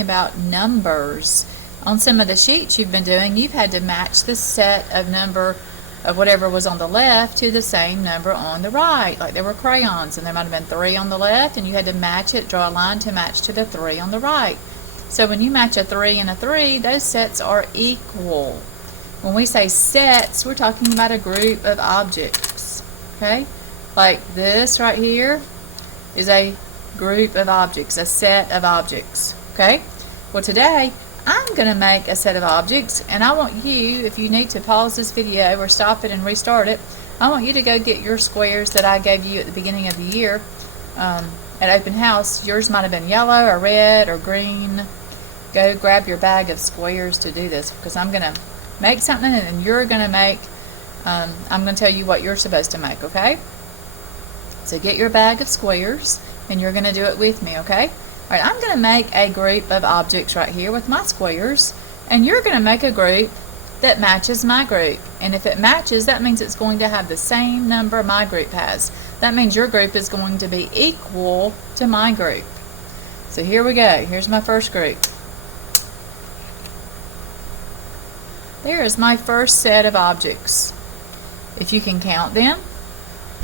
talking about numbers. On some of the sheets you've been doing, you've had to match the set of number of whatever was on the left to the same number on the right. Like there were crayons and there might have been 3 on the left and you had to match it, draw a line to match to the 3 on the right. So when you match a 3 and a 3, those sets are equal. When we say sets, we're talking about a group of objects. Okay? Like this right here is a group of objects, a set of objects. Okay? Well, today I'm going to make a set of objects, and I want you, if you need to pause this video or stop it and restart it, I want you to go get your squares that I gave you at the beginning of the year at open house. Yours might have been yellow or red or green. Go grab your bag of squares to do this, because I'm going to make something and then you're going to make, I'm going to tell you what you're supposed to make, okay? So get your bag of squares and you're going to do it with me, okay? Alright, I'm going to make a group of objects right here with my squares, and you're going to make a group that matches my group. And if it matches, that means it's going to have the same number my group has. That means your group is going to be equal to my group. So here we go. Here's my first group. There is my first set of objects. If you can count them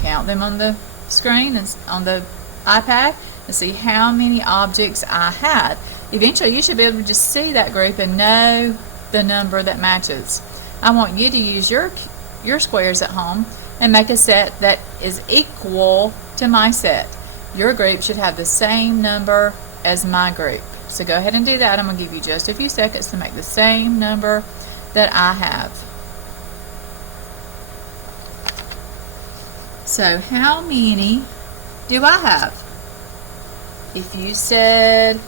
on the screen and on the iPad, and see how many objects I have. Eventually you should be able to just see that group and know the number that matches. I want you to use your squares at home and make a set that is equal to my set. Your group should have the same number as my group. So go ahead and do that. I'm going to give you just a few seconds to make the same number that I have. So how many do I have? If you said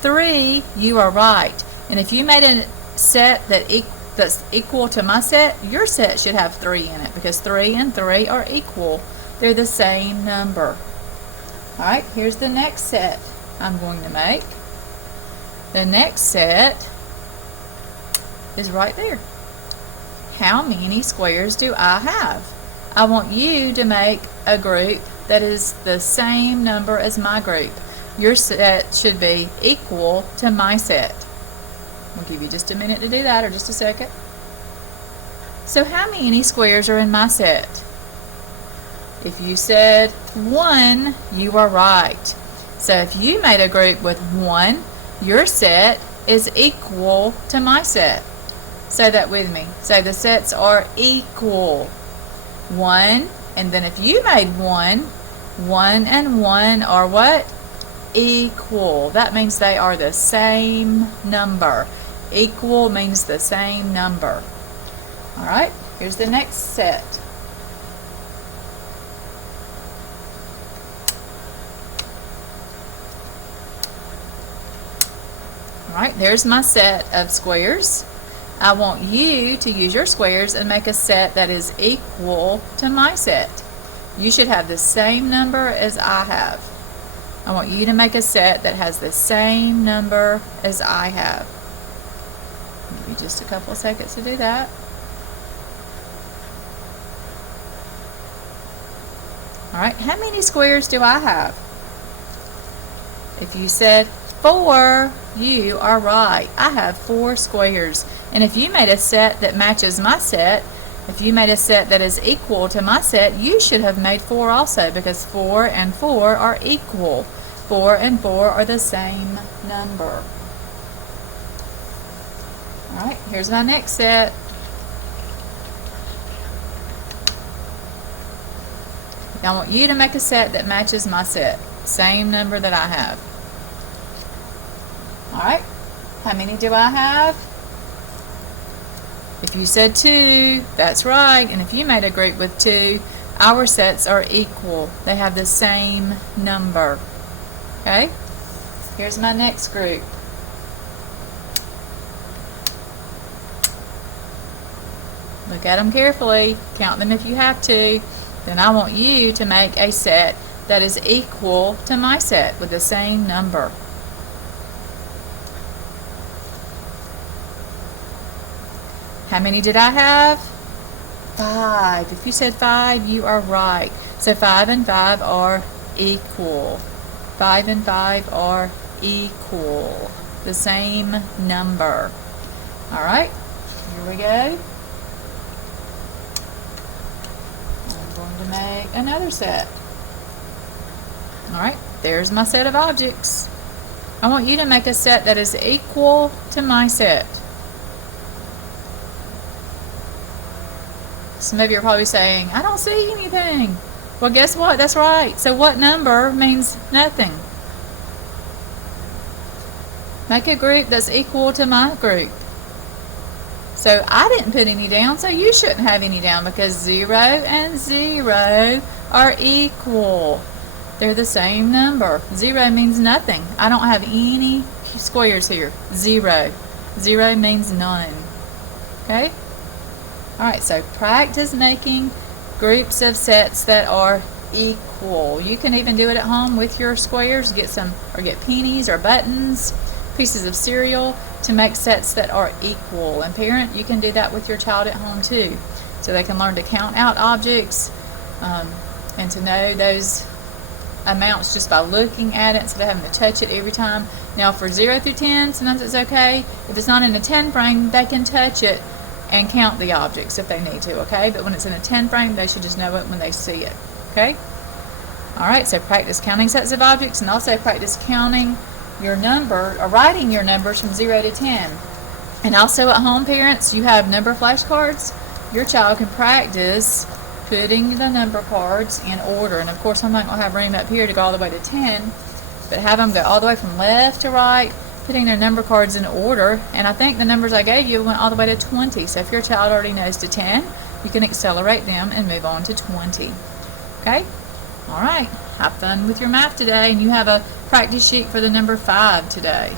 3, you are right. And if you made a set that's equal to my set, your set should have 3 in it, because 3 and 3 are equal. They're the same number. Alright, here's the next set I'm going to make. The next set is right there. How many squares do I have? I want you to make a group that is the same number as my group. Your set should be equal to my set. I'll give you just a minute to do that, or just a second. So how many squares are in my set? If you said 1, you are right. So if you made a group with 1, your set is equal to my set. Say that with me. Say the sets are equal. 1, and then if you made 1 and 1 are what? Equal. That means they are the same number. Equal means the same number. Alright, here's the next set. Alright, there's my set of squares. I want you to use your squares and make a set that is equal to my set. You should have the same number as I have. I want you to make a set that has the same number as I have. I'll give you just a couple of seconds to do that. Alright, how many squares do I have? If you said 4, you are right. I have 4 squares. And if you made a set that matches my set, if you made a set that is equal to my set, you should have made 4 also, because 4 and 4 are equal. 4 and 4 are the same number. Alright, here's my next set. I want you to make a set that matches my set. Same number that I have. Alright, how many do I have? If you said 2, that's right. And if you made a group with 2, our sets are equal. They have the same number. Okay? Here's my next group. Look at them carefully. Count them if you have to. Then I want you to make a set that is equal to my set with the same number. How many did I have? 5. If you said 5, you are right. So 5 and 5 are equal. 5 and 5 are equal. The same number. All right, here we go. I'm going to make another set. All right, there's my set of objects. I want you to make a set that is equal to my set. Some of you are probably saying, I don't see anything. Well, guess what? That's right. So what number means nothing? Make a group that's equal to my group. So I didn't put any down, so you shouldn't have any down because 0 and 0 are equal. They're the same number. 0 means nothing. I don't have any squares here. 0. 0 means none. Okay? Alright, so practice making groups of sets that are equal. You can even do it at home with your squares. Get pennies or buttons, pieces of cereal to make sets that are equal. And parent, you can do that with your child at home too. So they can learn to count out objects and to know those amounts just by looking at it instead of having to touch it every time. Now for 0 through 10, sometimes it's okay. If it's not in a 10 frame, they can touch it and count the objects if they need to, okay? But when it's in a 10 frame, they should just know it when they see it, okay? Alright, so practice counting sets of objects and also practice counting your number, or writing your numbers from 0 to 10. And also at home, parents, you have number flashcards. Your child can practice putting the number cards in order. And of course, I'm not going to have room up here to go all the way to 10, but have them go all the way from left to right, putting their number cards in order. And I think the numbers I gave you went all the way to 20. So if your child already knows to 10, you can accelerate them and move on to 20. Okay? All right. Have fun with your math today. And you have a practice sheet for the number 5 today.